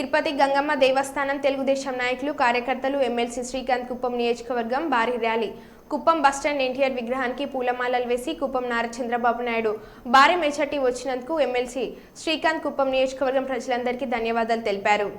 తిరుపతి గంగమ్మ దేవస్థానం తెలుగుదేశం నాయకులు కార్యకర్తలు ఎమ్మెల్సీ శ్రీకాంత్ కుప్పం నియోజకవర్గం భారీ ర్యాలీ. కుప్పం బస్టాండ్ ఎన్టీఆర్ విగ్రహానికి పూలమాలలు వేసి కుప్పం నారా చంద్రబాబు నాయుడు. భారీ మెజార్టీ వచ్చినందుకు ఎమ్మెల్సీ శ్రీకాంత్ కుప్పం నియోజకవర్గం ప్రజలందరికీ ధన్యవాదాలు తెలిపారు.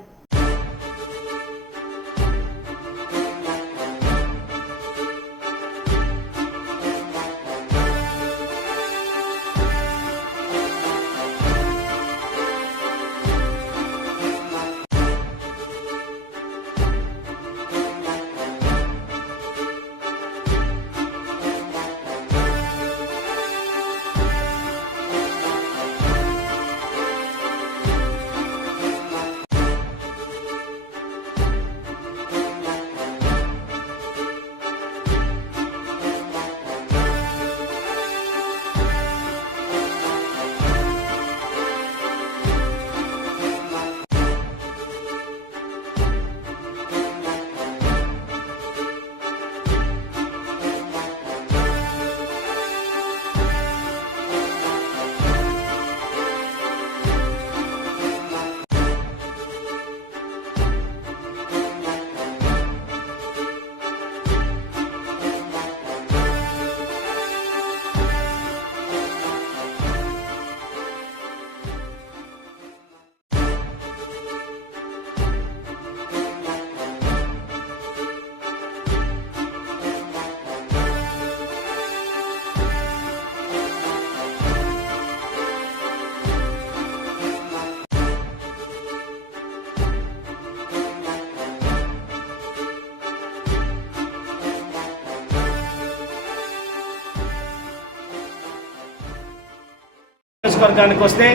నియోజకవర్గానికి వస్తే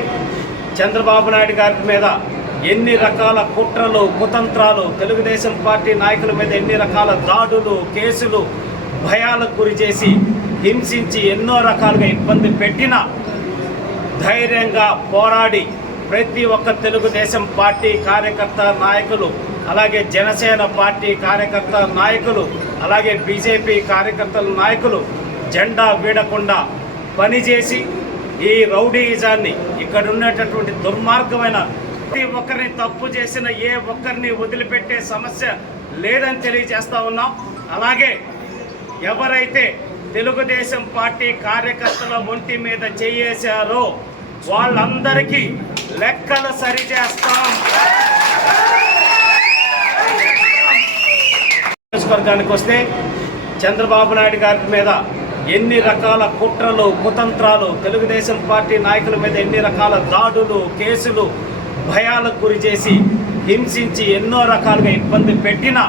చంద్రబాబు నాయుడు గారి మీద ఎన్ని రకాల కుట్రలు కుతంత్రాలు తెలుగుదేశం పార్టీ నాయకుల మీద ఎన్ని రకాల దాడులు కేసులు భయాలకు గురి చేసి హింసించి ఎన్నో రకాలుగా ఇబ్బంది పెట్టినా ధైర్యంగా పోరాడి ప్రతి ఒక్క తెలుగుదేశం పార్టీ కార్యకర్త నాయకులు అలాగే జనసేన పార్టీ కార్యకర్త నాయకులు అలాగే బీజేపీ కార్యకర్తల నాయకులు జెండా వీడకుండా పనిచేసి ఈ రౌడీయిజాన్ని ఇక్కడ ఉన్నటువంటి దుర్మార్గమైన ప్రతి ఒక్కరిని తప్పు చేసిన ఏ ఒక్కరిని వదిలిపెట్టే సమస్య లేదని తెలియజేస్తా ఉన్నాం. అలాగే ఎవరైతే తెలుగుదేశం పార్టీ కార్యకర్తల ఒంటి మీద చేయేశారో వాళ్ళందరికీ లెక్కలు సరిచేస్తాం. నియోజకవర్గానికి వస్తే చంద్రబాబు నాయుడు గారి మీద ఎన్ని రకాల కుట్రలు కుతంత్రాలు తెలుగుదేశం పార్టీ నాయకుల మీద ఎన్ని రకాల దాడులు కేసులు భయాలకు గురి చేసి హింసించి ఎన్నో రకాలుగా ఇబ్బంది పెట్టినా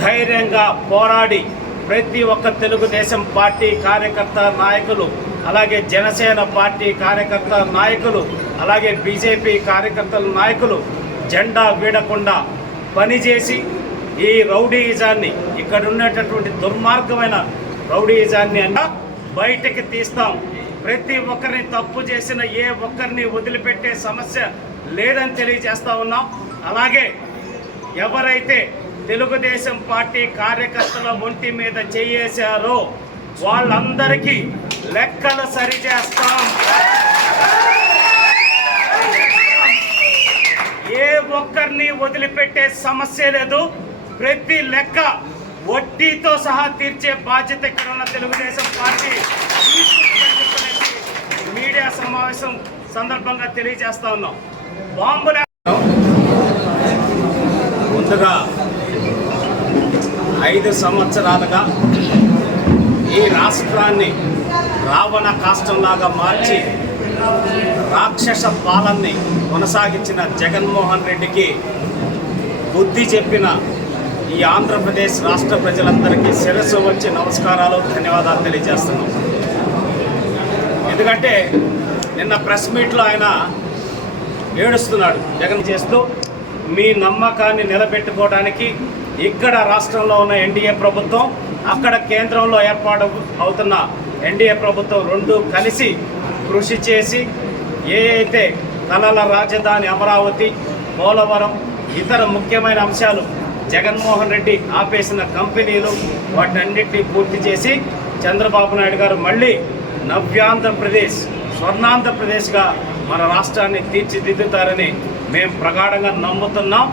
ధైర్యంగా పోరాడి ప్రతి ఒక్క తెలుగుదేశం పార్టీ కార్యకర్త నాయకులు అలాగే జనసేన పార్టీ కార్యకర్త నాయకులు అలాగే బీజేపీ కార్యకర్తల నాయకులు జెండా వీడకుండా పనిచేసి ఈ రౌడీయిజాన్ని ఇక్కడ ఉన్నటువంటి దుర్మార్గమైన రౌడీజాన్ని అన్న బయటకి తీస్తాం. ప్రతి ఒక్కరిని తప్పు చేసిన ఏ ఒక్కరిని వదిలిపెట్టే సమస్య లేదని తెలియజేస్తా ఉన్నాం. అలాగే ఎవరైతే తెలుగుదేశం పార్టీ కార్యకర్తల ఒంటి మీద చేయేశారో వాళ్ళందరికీ లెక్కలు సరిచేస్తాం. ఏ ఒక్కరిని వదిలిపెట్టే సమస్య లేదు. ప్రతి లెక్క వడ్డీతో సహా తీర్చే బాధ్యత ఇక్కడ ఉన్న తెలుగుదేశం పార్టీ. మీడియా సమావేశం సందర్భంగా తెలియజేస్తా ఉన్నాం. బాంబుల ముందుగా ఐదు సంవత్సరాలుగా ఈ రాష్ట్రాన్ని రావణ కాష్టంలాగా మార్చి రాక్షస పాలన్ని కొనసాగించిన జగన్మోహన్ రెడ్డికి బుద్ధి చెప్పిన ఈ ఆంధ్రప్రదేశ్ రాష్ట్ర ప్రజలందరికీ శిరస్సు వచ్చి నమస్కారాలు ధన్యవాదాలు తెలియజేస్తున్నాం. ఎందుకంటే నిన్న ప్రెస్ మీట్లో ఆయన ఏడుస్తున్నాడు జగన్ చేస్తూ మీ నమ్మకాన్ని నిలబెట్టుకోవడానికి ఇక్కడ రాష్ట్రంలో ఉన్న ఎన్డీఏ ప్రభుత్వం అక్కడ కేంద్రంలో ఏర్పాటు అవుతున్న ఎన్డీఏ ప్రభుత్వం రెండు కలిసి కృషి చేసి ఏ అయితే కళల రాజధాని అమరావతి పోలవరం ఇతర ముఖ్యమైన అంశాలు జగన్మోహన్ రెడ్డి ఆపేసిన కంపెనీలు వాటన్నిటిని పూర్తి చేసి చంద్రబాబు నాయుడు గారు మళ్ళీ నవ్యాంధ్రప్రదేశ్ స్వర్ణాంధ్రప్రదేశ్గా మన రాష్ట్రాన్ని తీర్చిదిద్దుతారని మేము ప్రగాఢంగా నమ్ముతున్నాం.